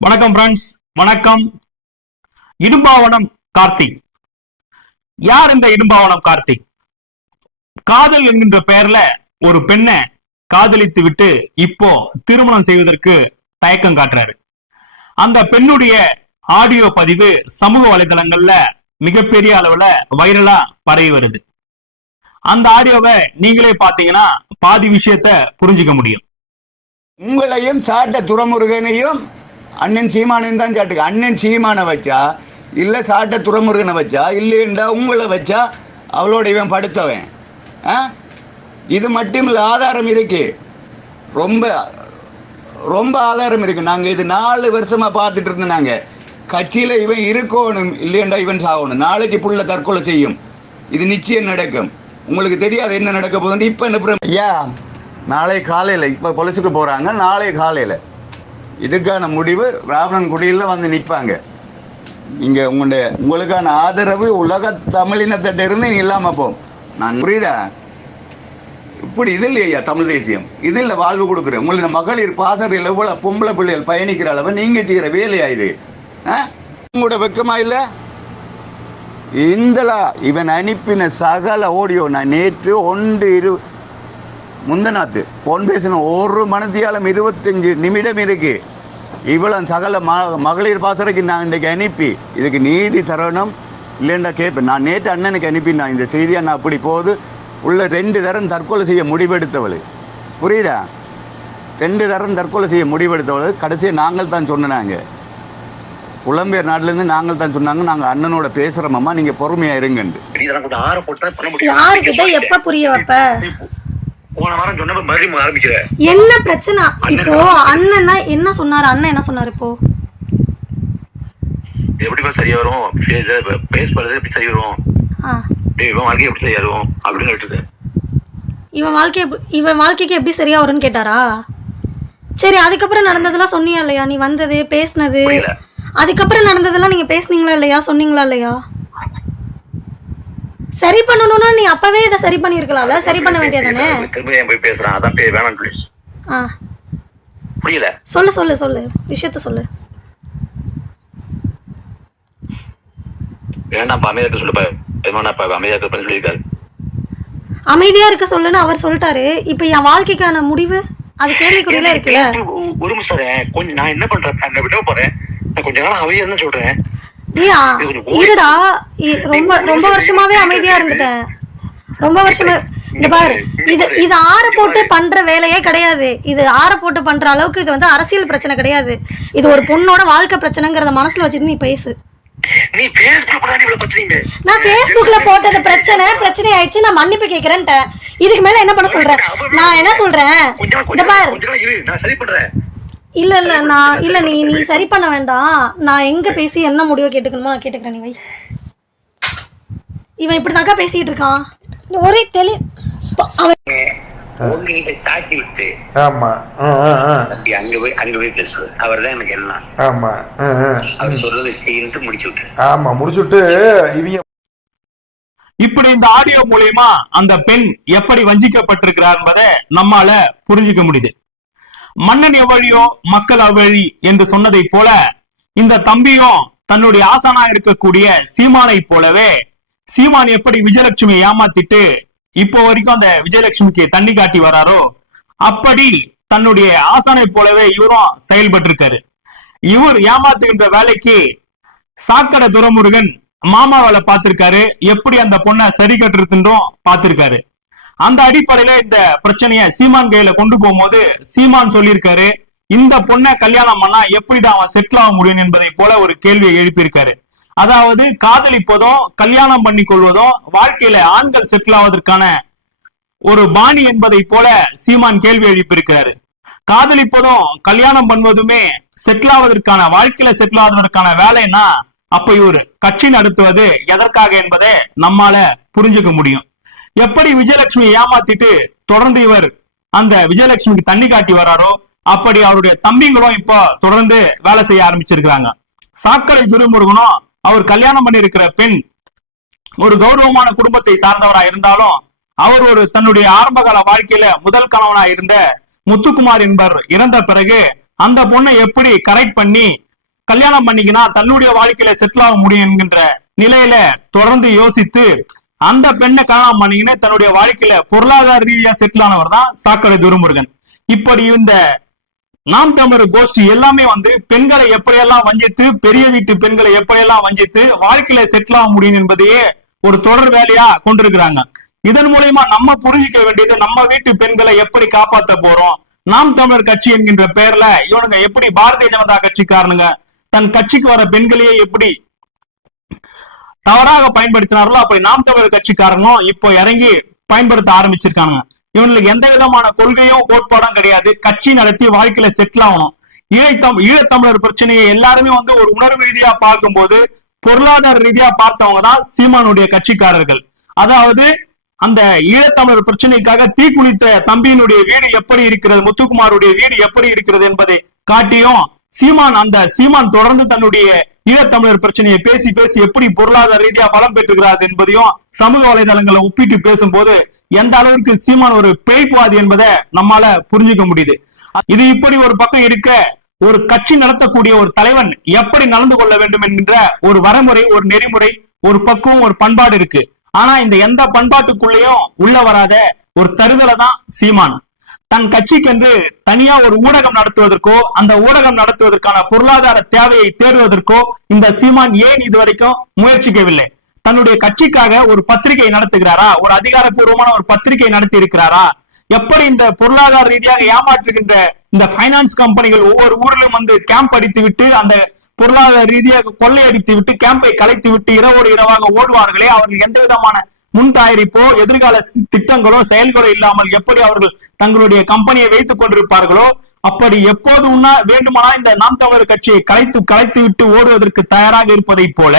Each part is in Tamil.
வணக்கம் ஃப்ரெண்ட்ஸ், வணக்கம். இடும்பாவனம் கார்த்திக். யார் இந்த இடும்பாவனம் கார்த்திக்? காதல் என்கின்ற பெயர்ல ஒரு பெண்ணை காதலித்து விட்டு இப்போ திருமணம் செய்வதற்கு தயக்கம் காட்டுறாரு. அந்த பெண்ணுடைய ஆடியோ பதிவு சமூக வலைதளங்கள்ல மிகப்பெரிய அளவுல வைரலா பரவி வருது. அந்த ஆடியோவை நீங்களே பாத்தீங்கன்னா பாதி விஷயத்த புரிஞ்சுக்க முடியும். உங்களையும் சாட்ட துரைமுருகனையும் அண்ணன் சீமானையும் தான் சாட்டுங்க. அண்ணன் சீமானை வச்சா இல்ல சாட்ட துரைமுருகனை வச்சா இல்லைண்டா உங்களை வச்சா அவளோட இவன் படுத்தவன். இது மட்டும் இல்ல, ஆதாரம் இருக்கு, ரொம்ப ரொம்ப ஆதாரம் இருக்கு. நாங்க இது 4 வருஷமா பார்த்துட்டு இருந்தோம். நாங்க கட்சியில இவன் இருக்கணும், இல்லையண்டா இவன் சாகணும். நாளைக்கு புள்ள தற்கொலை செய்யும், இது நிச்சயம் நடக்கும். உங்களுக்கு தெரியாது என்ன நடக்க போகுதுன்னு. இப்ப என்ன ஐயா, நாளை காலையில இப்ப பொலிசுக்கு போறாங்க, நாளை காலையில இதுக்கான முடிவு ராவணன்குடியில வந்து நிற்பாங்க. இங்க உங்களுக்கான ஆதரவு உலக தமிழினத்திட்ட இருந்து இல்லாம போம். நான் புரியுதா? இப்படி இது இல்லையா தமிழ் தேசியம், இது இல்ல வாழ்வு கொடுக்குறேன். உங்களுடைய மகளிர் பாசறையில் இவ்வளவு பொம்பளை பிள்ளைகள் பயணிக்கிற அளவு நீங்க செய்யற வேலையா இது? உங்களோட வெக்கமா இல்ல? இந்தலா இவன் அனுப்பின சகல ஆடியோ நான் நேற்று முந்தநாத்து போன் பேசின 1 மணித்தியாலம் 25 நிமிடம் இருக்கு. இவ்வளவு சகல மகளிர் பாசறைக்கு நான் இன்றைக்கு அனுப்பி இதுக்கு நீதி தரணும் இல்லைன்னா கேட்பேன். நான் நேற்று அண்ணனுக்கு அனுப்பினேன் இந்த செய்தியா. நான் அப்படி போது உள்ள 2 தரம் தற்கொலை செய்ய முடிவெடுத்தவள், புரியுதா? 2 தரம் தற்கொலை செய்ய முடிவெடுத்தவள். கடைசியை நாங்கள் தான் சொன்னாங்க, புலம்பெயர் நாட்டுல இருந்து நாங்கள் தான் சொன்னாங்க, நாங்க அண்ணனோட பேசுறோம்மா, நீங்க பொறுமையா இருங்கன்னு. எப்ப புரிய வைப்ப? போன வாரம் சொன்ன மறுபடியும் ஆரம்பிக்கிற என்ன பிரச்சனை இப்போ? அண்ணன் என்ன சொன்னாரு? அண்ணன் என்ன சொன்னாரு? இப்போ எப்படிப்பா சரியா வரும்? பேஸ் பண்றது எப்படி சரி வரும்? இவன் வாழ்க்கை எப்படி சரியா வரும் அப்படின்னு கேட்டுது. இவன் வாழ்க்கைக்கு எப்படி சரியா வரும்னு கேட்டாரா? சரி, அதுக்கப்புறம் நடந்ததெல்லாம் சொன்னியா இல்லையா? நீ வந்தது பேசினது அதுக்கப்புறம் நடந்ததெல்லாம் நீங்க பேசுனீங்களா இல்லையா? சொன்னீங்களா இல்லையா? சரி பண்ணணும்னா நீ அப்பவே இதை சரி பண்ணிருக்கலாம்ல, சரி பண்ண வேண்டியதானே. பேசுறான் அதான் வேணாம் புரியல. சொல்லு விஷயத்த சொல்லு. வேணாம் அமைதியா இருக்க சொல்லுப்பா. அமைதியா இருக்க சொல்லியிருக்காரு. அமைதியா இருக்க சொல்லுன்னு அவர் சொல்லிட்டாரு. இப்ப என் வாழ்க்கைக்கான முடிவு அது கேள்விக்குறியில இருக்குல்ல. ஒரு நிமிஷம் கொஞ்சம் நான் என்ன பண்றேன், விட போறேன். நான் கொஞ்ச நாள் அமைதியா தான் சொல்றேன். இருடா, ரொம்ப வருஷமாவே அமைதியா இருந்துட்டேன். ரொம்ப வருஷமா இந்த பாரு, இது ஆற போட்டு பண்ற வேலையே கிடையாது. இது ஆற போட்டு பண்ற அளவுக்கு இது வந்து அரசியல் பிரச்சனை கிடையாது. இது ஒரு பொண்ணோட வாழ்க்கை பிரச்சனைங்கிறத மனசுல வச்சுட்டு நீ பேசு. நான் Facebookல போட்டது பிரச்சனை ஆயிடுச்சு, நான் மன்னிப்பு கேக்குறேன்ட்டேன். இதுக்கு மேல என்ன பண்ண சொல்றேன்? நான் என்ன சொல்றேன் இந்த பாரு, இல்ல நீ சரி பண்ண வேண்டாம். நான் எங்க பேசி என்ன முடிவு கேட்டுக்கணுமோ நான் கேட்டுக்கிறேன். நீ வை. இவன் இப்படிதாக்கா பேசிட்டு இருக்கான். ஒரே சாட்சி விட்டு அங்க போய் பேசுவது அவர்தான் எனக்கு எல்லாம். அவர் சொல்றது செய்யிட்டு முடிச்சுட்டு இவங்க இப்படி இந்த ஆடியோ மூலமா அந்த பெண் எப்படி வஞ்சிக்கப்பட்டிருக்கிறார் என்பதை நம்மால புரிஞ்சுக்க முடியுது. மன்னன் எவ்வழியோ மக்கள் அவ்வழி என்று சொன்னதை போல இந்த தம்பியும் தன்னுடைய ஆசானா இருக்கக்கூடிய சீமானை போலவே, சீமான் எப்படி விஜயலட்சுமி ஏமாத்திட்டு இப்போ வரைக்கும் அந்த விஜயலட்சுமிக்கு தண்ணி காட்டி வராரோ அப்படி தன்னுடைய ஆசானை போலவே இவரும் செயல்பட்டு இருக்காரு. இவர் ஏமாத்துகின்ற வேலைக்கு சாக்கடை துரைமுருகன் மாமாவால பார்த்திருக்காரு, எப்படி அந்த பொண்ணை சரி கட்டுறதுன்றும் பார்த்திருக்காரு. அந்த அடிப்படையில இந்த பிரச்சனைய சீமான் கையில கொண்டு போகும்போது சீமான் சொல்லியிருக்காரு, இந்த பொண்ணை கல்யாணம் பண்ணா எப்படிதான் அவன் செட்டில் ஆக முடியும் என்பதை போல ஒரு கேள்வியை எழுப்பியிருக்காரு. அதாவது காதலிப்பதும் கல்யாணம் பண்ணி கொள்வதும் வாழ்க்கையில ஆண்கள் செட்டில் ஆவதற்கான ஒரு பாணி என்பதை போல சீமான் கேள்வி எழுப்பியிருக்கிறாரு. காதலிப்பதும் கல்யாணம் பண்ணுவதுமே செட்டில் ஆவதற்கான, வாழ்க்கையில செட்டில் ஆவதற்கான வேலைன்னா அப்ப இவர் கட்சி நடத்துவது எதற்காக என்பதை நம்மால புரிஞ்சுக்க முடியும். எப்படி விஜயலட்சுமி ஏமாத்திட்டு தொடர்ந்து இவர் அந்த விஜயலட்சுமிக்கு தண்ணி காட்டி வராரோ அப்படி அவருடைய தம்பிங்களும் இப்போ தொடர்ந்து வேலை செய்ய ஆரம்பிச்சிருக்கிறாங்க. சாக்கடை துரைமுருகனும் அவர் கல்யாணம் பண்ணி இருக்கிற பெண் ஒரு கௌரவமான குடும்பத்தை சார்ந்தவரா இருந்தாலும் அவர் தன்னுடைய ஆரம்பகால வாழ்க்கையில முதல் கணவனா இருந்த முத்துக்குமார் என்பவர் இறந்த பிறகு அந்த பொண்ணை எப்படி கரெக்ட் பண்ணி கல்யாணம் பண்ணிக்கினா தன்னுடைய வாழ்க்கையில செட்டில் ஆக முடியும் என்கின்ற நிலையில தொடர்ந்து யோசித்து அந்த பெண்ணை கல்யாணம் பண்ணிக்கின்னு தன்னுடைய வாழ்க்கையில பொருளாதார ரீதியா செட்டில் ஆனவர் தான் சாக்கடை துரைமுருகன். இப்படி இந்த நாம் தமிழர் கோஷ்டி எல்லாமே பெண்களை எப்படியெல்லாம் வஞ்சித்து, பெரிய வீட்டு பெண்களை எப்படியெல்லாம் வஞ்சித்து வாழ்க்கையில செட்டில் ஆக முடியும் என்பதையே ஒரு தொடர் வேலையா கொண்டிருக்கிறாங்க. இதன் மூலயமா நம்ம புரிஞ்சிக்க வேண்டியது, நம்ம வீட்டு பெண்களை எப்படி காப்பாற்ற போறோம். நாம் தமிழர் கட்சி என்கின்ற பெயர்ல இவனுங்க எப்படி பாரதிய ஜனதா கட்சிக்காரனுங்க தன் கட்சிக்கு வர பெண்களையே எப்படி தவறாக பயன்படுத்தினார்களோ அப்படி நாம் தமிழர் கட்சிக்காரங்களும் இப்போ இறங்கி பயன்படுத்த ஆரம்பிச்சிருக்காங்க. இவங்களுக்கு எந்த விதமான கொள்கையும் கோட்பாடும் கிடையாது. கட்சி நடத்தி வாழ்க்கையில செட்டில் ஆகணும். ஈழத்தமிழர் பிரச்சனையை எல்லாருமே ஒரு உணர்வு ரீதியா பார்க்கும்போது பொருளாதார ரீதியா பார்த்தவங்க தான் சீமானுடைய கட்சிக்காரர்கள். அதாவது அந்த ஈழத்தமிழர் பிரச்சனைக்காக தீக்குளித்த தம்பியினுடைய வீடு எப்படி இருக்கிறது, முத்துக்குமாருடைய வீடு எப்படி இருக்கிறது என்பதை காட்டியும் சீமான் தொடர்ந்து தன்னுடைய ஈழத்தமிழர் பிரச்சனையை பேசி பேசி எப்படி பொருளாதார ரீதியா பலம் பெற்றுகிறார் என்பதையும் சமூக வலைதளங்களை ஒப்பிட்டு பேசும்போது எந்த அளவுக்கு சீமான் ஒரு பேய்ப்புவாதி என்பதை நம்மால புரிஞ்சுக்க முடியுது. இது இப்படி ஒரு பக்கம் இருக்க, ஒரு கட்சி நடத்தக்கூடிய ஒரு தலைவன் எப்படி நடந்து கொள்ள வேண்டும் என்கின்ற ஒரு வரைமுறை, ஒரு நெறிமுறை, ஒரு பக்குவம், ஒரு பண்பாடு இருக்கு. ஆனா இந்த எந்த பண்பாட்டுக்குள்ளேயும் உள்ள வராத ஒரு தருதலை தான் சீமான். தன் கட்சிக்கென்று தனியா ஒரு ஊடகம் நடத்துவதற்கோ, அந்த ஊடகம் நடத்துவதற்கான பொருளாதார தேவையை தேடுவதற்கோ இந்த சீமான் ஏன் இதுவரைக்கும் முயற்சிக்கவில்லை? தன்னுடைய கட்சிக்காக ஒரு பத்திரிகை நடத்துகிறாரா? ஒரு அதிகாரப்பூர்வமான ஒரு பத்திரிகை நடத்தி இருக்கிறாரா? எப்படி இந்த பொருளாதார ரீதியாக ஏமாற்றுகின்ற இந்த பைனான்ஸ் கம்பெனிகள் ஒவ்வொரு ஊரிலும் கேம்ப் அடித்து விட்டு அந்த பொருளாதார ரீதியாக கொள்ளையடித்து விட்டு கேம்பை கலைத்து விட்டு இரவோடு இரவாக ஓடுவார்களே, அவர்கள் எந்த விதமான முன் தயாரிப்போ எதிர்கால திட்டங்களோ செயல்களோ இல்லாமல் எப்படி அவர்கள் தங்களுடைய கம்பெனியை வைத்துக் கொண்டிருப்பார்களோ, அப்படி எப்போது வேண்டுமானால் இந்த நாம் தமிழர் கட்சியை கலைத்து விட்டு ஓடுவதற்கு தயாராக இருப்பதை போல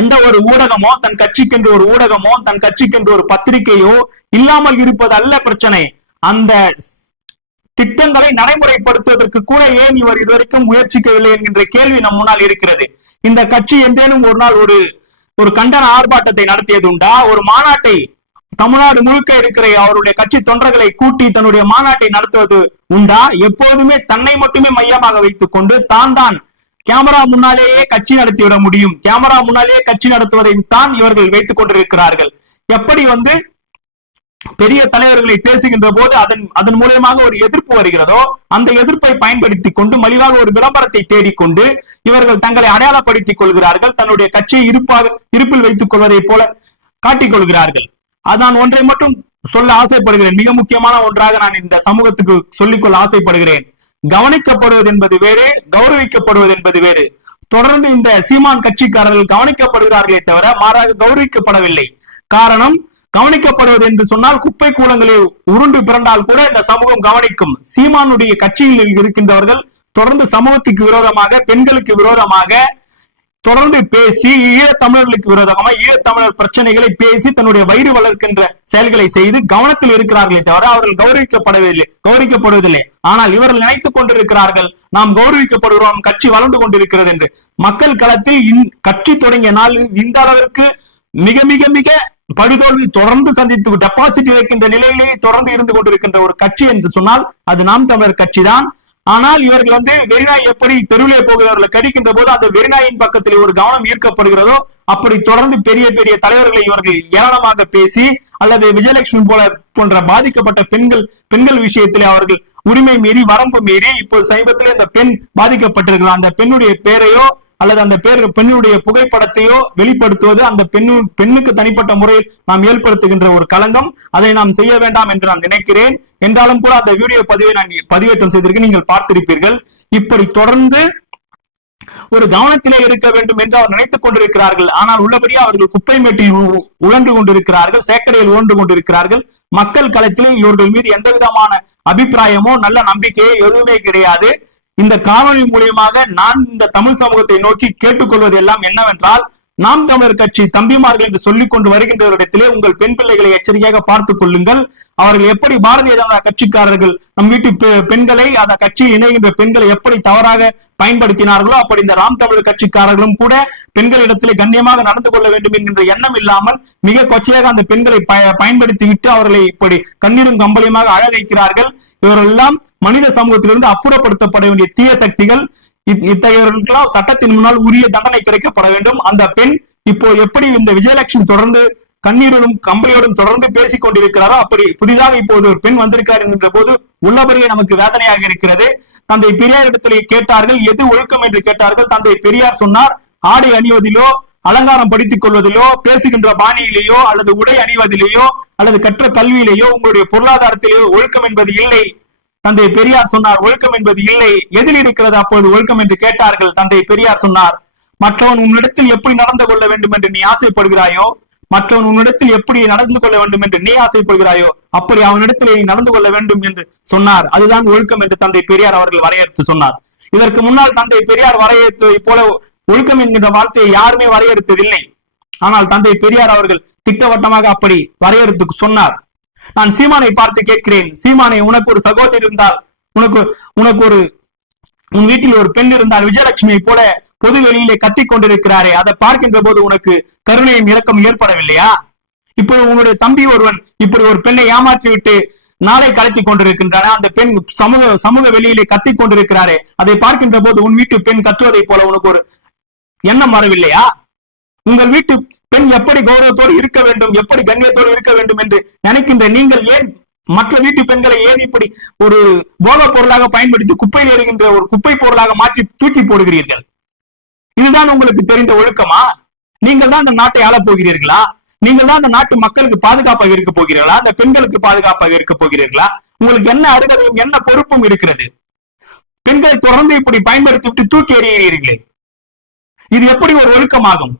எந்த ஒரு ஊடகமோ, தன் கட்சிக்கென்று ஒரு ஊடகமோ, தன் கட்சிக்கென்று ஒரு பத்திரிகையோ இல்லாமல் இருப்பது அல்ல பிரச்சனை. அந்த திட்டங்களை நடைமுறைப்படுத்துவதற்கு கூட ஏன் இவர் இதுவரைக்கும் முயற்சிக்கவில்லை என்கின்ற கேள்வி நம் முன்னால் இருக்கிறது. இந்த கட்சி எந்தேனும் ஒரு நாள் ஒரு கண்டன ஆர்ப்பாட்டத்தை நடத்தியது உண்டா? ஒரு மாநாட்டை தமிழ்நாடு முழுக்க இருக்கிற அவருடைய கட்சி தொண்டர்களை கூட்டி தன்னுடைய மாநாட்டை நடத்துவது உண்டா? எப்போதுமே தன்னை மட்டுமே மையமாக வைத்துக் கொண்டு தான் கேமரா முன்னாலேயே கட்சி நடத்திவிட முடியும், கேமரா முன்னாலேயே கட்சி நடத்துவதை தான் இவர்கள் வைத்துக் கொண்டிருக்கிறார்கள். எப்படி பெரிய தலைவர்களை பேசுகின்ற போது அதன் மூலமாக ஒரு எதிர்ப்பு வருகிறதோ அந்த எதிர்ப்பை பயன்படுத்தி கொண்டு மலிவாக ஒரு விளம்பரத்தை தேடிக்கொண்டு இவர்கள் தங்களை அடையாளப்படுத்திக் கொள்கிறார்கள். தன்னுடைய கட்சியை இருப்பில் வைத்துக் கொள்வதை போல காட்டிக் கொள்கிறார்கள். நான் ஒன்றை மட்டும் சொல்ல ஆசைப்படுகிறேன், மிக முக்கியமான ஒன்றாக நான் இந்த சமூகத்துக்கு சொல்லிக்கொள்ள ஆசைப்படுகிறேன். கவனிக்கப்படுவது என்பது வேறு, கௌரவிக்கப்படுவது என்பது வேறு. தொடர்ந்து இந்த சீமான் கட்சிக்காரர்கள் கவனிக்கப்படுகிறார்களே தவிர மாறாக கௌரவிக்கப்படவில்லை. காரணம், கவனிக்கப்படுவது என்று சொன்னால் குப்பை கூலங்களில் உருண்டு பிறண்டால் கூட இந்த சமூகம் கவனிக்கும். சீமானுடைய கட்சியில் இருக்கின்றவர்கள் தொடர்ந்து சமூகத்துக்கு விரோதமாக, பெண்களுக்கு விரோதமாக தொடர்ந்து பேசி, ஈழத்தமிழர்களுக்கு விரோதமாக ஈழத்தமிழர் பிரச்சனைகளை பேசி தன்னுடைய வயிறு வளர்க்கின்ற செயல்களை செய்து கவனத்தில் இருக்கிறார்களே தவிர அவர்கள் கௌரவிக்கப்படுவதில்லை. ஆனால் இவர்கள் நினைத்துக் கொண்டிருக்கிறார்கள் நாம் கௌரவிக்கப்படுகிறோம், கட்சி வளர்ந்து கொண்டிருக்கிறது என்று. மக்கள் களத்தில் கட்சி தொடங்கிய நாள் இந்த அளவிற்கு மிக மிக மிக படுதோல்வி தொடர்ந்து சந்தித்து டெபாசிட் வைக்கின்ற நிலையிலேயே தொடர்ந்து இருந்து கொண்டிருக்கின்ற ஒரு கட்சி என்று சொன்னால் அது நாம் தமிழர் கட்சி தான். ஆனால் இவர்கள் வெறிநாய் எப்படி தெருவிலே போகிறவர்களை கடிக்கின்ற போது அந்த வெறிநாயின் பக்கத்தில் ஒரு கவனம் ஈர்க்கப்படுகிறதோ அப்படி தொடர்ந்து பெரிய பெரிய தலைவர்களை இவர்கள் ஏளனமாக பேசி அல்லது விஜயலட்சுமி போன்ற பாதிக்கப்பட்ட பெண்கள் விஷயத்திலே அவர்கள் உரிமை மீறி, வரம்பு மீறி, இப்போ சமீபத்திலே அந்த பெண் பாதிக்கப்பட்டிருக்கிறார், அந்த பெண்ணுடைய பெயரையோ அல்லது அந்த பெண்ணுடைய புகைப்படத்தையோ வெளிப்படுத்துவது அந்த பெண்ணுக்கு தனிப்பட்ட முறையில் நாம் ஏற்படுத்துகின்ற ஒரு களங்கம். அதை நாம் செய்ய வேண்டாம் என்று நான் நினைக்கிறேன். என்றாலும் கூட அந்த வீடியோ பதிவை நான் பதிவேற்றம் செய்திருக்கேன், நீங்கள் பார்த்திருப்பீர்கள். இப்படி தொடர்ந்து ஒரு கவனத்திலே இருக்க வேண்டும் என்று அவர் நினைத்துக் கொண்டிருக்கிறார்கள். ஆனால் உள்ளபடியே அவர்கள் குப்பை மேட்டில் உழன்று கொண்டிருக்கிறார்கள், சேக்கரையில் உழன்று கொண்டிருக்கிறார்கள். மக்கள் களத்திலே இவர்கள் மீது எந்த விதமான அபிப்பிராயமோ நல்ல நம்பிக்கையோ எதுவுமே கிடையாது. இந்த காணொலி மூலியமாக நான் இந்த தமிழ் சமூகத்தை நோக்கி கேட்டுக்கொள்வது எல்லாம் என்னவென்றால், நாம் தமிழர் கட்சி தம்பிமார்கள் என்று சொல்லிக் கொண்டு வருகின்றவரிடத்திலே உங்கள் பெண் பிள்ளைகளை எச்சரிக்கையாக பார்த்துக் கொள்ளுங்கள். அவர்கள் எப்படி பாரதிய ஜனதா கட்சிக்காரர்கள் நம் வீட்டு பெண்களை, அந்த கட்சியில் இணைகின்ற பெண்களை எப்படி தவறாக பயன்படுத்தினார்களோ அப்படி இந்த நாம் தமிழர் கட்சிக்காரர்களும் கூட பெண்களிடத்திலே கண்ணியமாக நடந்து கொள்ள வேண்டும் என்கின்ற எண்ணம் இல்லாமல் மிக கொச்சையாக அந்த பெண்களை பயன்படுத்தி விட்டு அவர்களை இப்படி கண்ணீரும் கம்பளியுமாக அழ வைக்கிறார்கள். இவர்கள் எல்லாம் மனித சமூகத்திலிருந்து அப்புறப்படுத்தப்பட வேண்டிய தீய சக்திகள். இத்தகையவர்களுக்கெல்லாம் சட்டத்தின் முன்னால் உரிய தண்டனை கிடைக்கப்பட வேண்டும். அந்த பெண் இப்போ எப்படி இந்த விஜயலட்சுமி தொடர்ந்து கண்ணீரோடும் கம்பளியோடும் தொடர்ந்து பேசிக் கொண்டிருக்கிறாரோ அப்படி புதிதாக இப்போது ஒரு பெண் வந்திருக்கார் என்கின்ற போது உள்ளபடியே நமக்கு வேதனையாக இருக்கிறது. தந்தை பெரியார் இடத்திலே கேட்டார்கள், எது ஒழுக்கம் என்று கேட்டார்கள். தந்தை பெரியார் சொன்னார், ஆடை அணிவதிலோ, அலங்காரம் படித்துக் கொள்வதிலோ, பேசுகின்ற பாணியிலேயோ, அல்லது உடை அணிவதிலேயோ, அல்லது கற்ற கல்வியிலேயோ, உங்களுடைய பொருளாதாரத்திலேயோ ஒழுக்கம் என்பது இல்லை. தந்தை பெரியார் சொன்னார், ஒழுக்கம் என்பது இல்லை. எதில் இருக்கிறது அப்போது ஒழுக்கம் என்று கேட்டார்கள். தந்தை பெரியார் சொன்னார், மற்றவன் உன்னிடத்தில் எப்படி நடந்து கொள்ள வேண்டும் என்று நீ ஆசைப்படுகிறாயோ, மற்றவன் உன்னிடத்தில் எப்படி நடந்து கொள்ள வேண்டும் என்று நீ ஆசைப்படுகிறாயோ அப்படி அவனிடத்தில் நீ நடந்து கொள்ள வேண்டும் என்று சொன்னார். அதுதான் ஒழுக்கம் என்று தந்தை பெரியார் அவர்கள் வரையறுத்து சொன்னார். இதற்கு முன்னால் தந்தை பெரியார் வரையறுத்ததை போல ஒழுக்கம் என்கின்ற வார்த்தையை யாருமே வரையறுத்ததில்லை. ஆனால் தந்தை பெரியார் அவர்கள் திட்டவட்டமாக அப்படி வரையறுத்து சொன்னார். நான் சீமானை பார்த்து கேட்கிறேன், சீமானை, உனக்கு ஒரு சகோதரி இருந்தால், உனக்கு ஒரு உன் வீட்டில் ஒரு பெண் இருந்தால் விஜயலட்சுமியை போல பொது வெளியிலே கத்திக் கொண்டிருக்கிறாரே, அதை பார்க்கின்ற போது உனக்கு கருணையும் இரக்கம் ஏற்படவில்லையா? இப்போது உன்னுடைய தம்பி ஒருவன் இப்படி ஒரு பெண்ணை ஏமாற்றி விட்டு நாளை கலத்தி கொண்டிருக்கின்றன, அந்த பெண் சமூக வெளியிலே கத்திக் கொண்டிருக்கிறாரே, அதை பார்க்கின்ற போது உன் வீட்டு பெண் கத்துவதை போல உனக்கு ஒரு எண்ணம் வரவில்லையா? உங்கள் வீட்டு பெண் எப்படி கௌரவத்தோடு இருக்க வேண்டும், எப்படி கண்ணியத்தோடு இருக்க வேண்டும் என்று நினைக்கின்ற நீங்கள் ஏன் மற்ற வீட்டு பெண்களை ஏன் இப்படி ஒரு போக பொருளாக பயன்படுத்தி குப்பையில் எறிகின்ற ஒரு குப்பை பொருளாக மாற்றி தூக்கி போடுகிறீர்கள்? இதுதான் உங்களுக்கு தெரிந்த ஒழுக்கமா? நீங்கள் தான் அந்த நாட்டை ஆளப் போகிறீர்களா? நீங்கள் தான் அந்த நாட்டு மக்களுக்கு பாதுகாப்பாக இருக்க போகிறீர்களா? அந்த பெண்களுக்கு பாதுகாப்பாக இருக்க போகிறீர்களா? உங்களுக்கு என்ன அருகதையும் என்ன பொறுப்பும் இருக்கிறது? பெண்களை தொடர்ந்து இப்படி பயன்படுத்தி விட்டு தூக்கி எறிகிறீர்களே, இது எப்படி ஒரு ஒழுக்கமாகும்?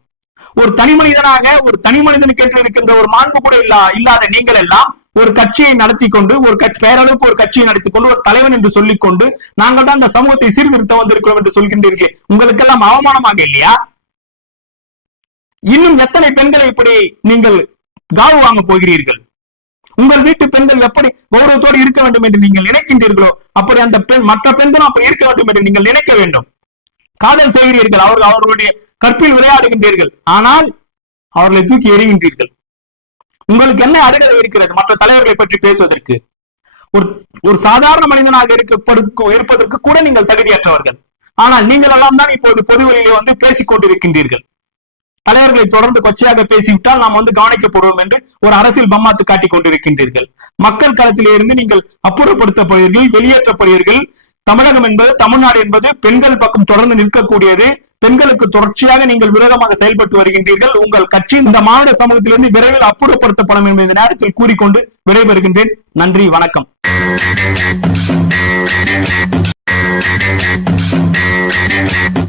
ஒரு தனி மனிதனாக, ஒரு தனி மனிதனுக்கு என்று இருக்கின்ற ஒரு மாண்பு கூட இல்லாத நீங்கள் எல்லாம் ஒரு கட்சியை நடத்தி கொண்டு, ஒரு பேரளவுக்கு ஒரு கட்சியை நடத்தி கொண்டு, ஒரு தலைவன் என்று சொல்லிக் கொண்டு நாங்கள் தான் இந்த சமூகத்தை சீர்திருத்த வந்திருக்கிறோம் என்று சொல்கின்றீர்கள். உங்களுக்கெல்லாம் அவமானமாக இல்லையா? இன்னும் எத்தனை பெண்களை இப்படி நீங்கள் காவு வாங்க போகிறீர்கள்? உங்கள் வீட்டு பெண்கள் எப்படி கௌரவத்தோடு இருக்க வேண்டும் என்று நீங்கள் நினைக்கின்றீர்களோ அப்படி அந்த பெண் மற்ற பெண்களும் அப்படி இருக்க வேண்டும் என்று நீங்கள் நினைக்க வேண்டும். காதல் செய்கிறீர்கள், அவர்களுடைய கற்பில் விளையாடுகின்றீர்கள், ஆனால் அவர்களை தூக்கி எறிகின்றீர்கள். உங்களுக்கு என்ன அருகதை இருக்கிறது மற்ற தலைவர்களை பற்றி பேசுவதற்கு? ஒரு சாதாரண மனிதனாக இருப்பதற்கு கூட நீங்கள் தகுதியற்றவர்கள். ஆனால் நீங்கள் எல்லாம் தான் இப்போது பொதுவெளியிலே வந்து பேசிக் கொண்டிருக்கின்றீர்கள். தலைவர்களை தொடர்ந்து கொச்சையாக பேசிவிட்டால் நாம் வந்து கவனிக்கப்படுவோம் என்று ஒரு அரசியல் பம்மாத்து காட்டிக் கொண்டிருக்கின்றீர்கள். மக்கள் களத்திலே இருந்து நீங்கள் அப்புறப்படுத்தப்படுவீர்கள், வெளியேற்றப்படுவீர்கள். தமிழகம் என்பது, தமிழ்நாடு என்பது பெண்கள் பக்கம் தொடர்ந்து நிற்கக்கூடியது. பெண்களுக்கு தொடர்ச்சியாக நீங்கள் விரோதமாக செயல்பட்டு வருகின்றீர்கள். உங்கள் கட்சி இந்த மாநில சமூகத்திலிருந்து விரைவில் அப்புறப்படுத்தப்படும் என்பதை நேரத்தில் கூறிக்கொண்டு விடைபெறுகின்றேன். நன்றி, வணக்கம்.